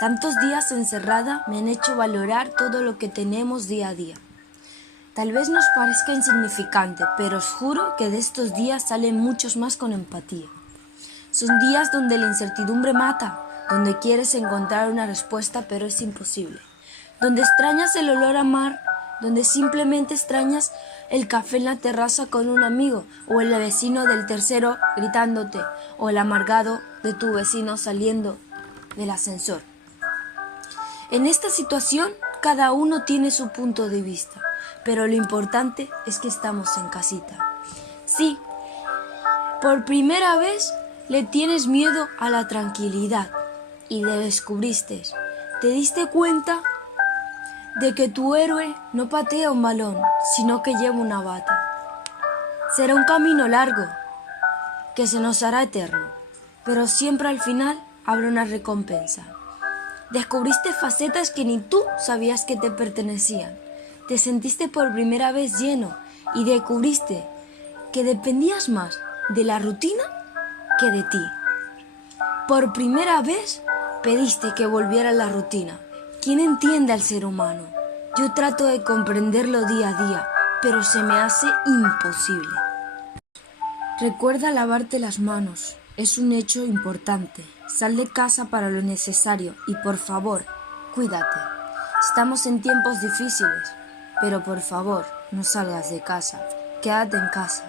Tantos días encerrada me han hecho valorar todo lo que tenemos día a día. Tal vez nos parezca insignificante, pero os juro que de estos días salen muchos más con empatía. Son días donde la incertidumbre mata, donde quieres encontrar una respuesta pero es imposible, donde extrañas el olor a mar, donde simplemente extrañas el café en la terraza con un amigo o el vecino del tercero gritándote o el amargado de tu vecino saliendo del ascensor. En esta situación cada uno tiene su punto de vista, pero lo importante es que estamos en casita. Sí, por primera vez le tienes miedo a la tranquilidad y te descubriste, te diste cuenta de que tu héroe no patea un balón, sino que lleva una bata. Será un camino largo, que se nos hará eterno, pero siempre al final habrá una recompensa. Descubriste facetas que ni tú sabías que te pertenecían. Te sentiste por primera vez lleno y descubriste que dependías más de la rutina que de ti. Por primera vez pediste que volviera la rutina. ¿Quién entiende al ser humano? Yo trato de comprenderlo día a día, pero se me hace imposible. Recuerda lavarte las manos. Es un hecho importante. Sal de casa para lo necesario y por favor, cuídate. Estamos en tiempos difíciles, pero por favor, no salgas de casa. Quédate en casa.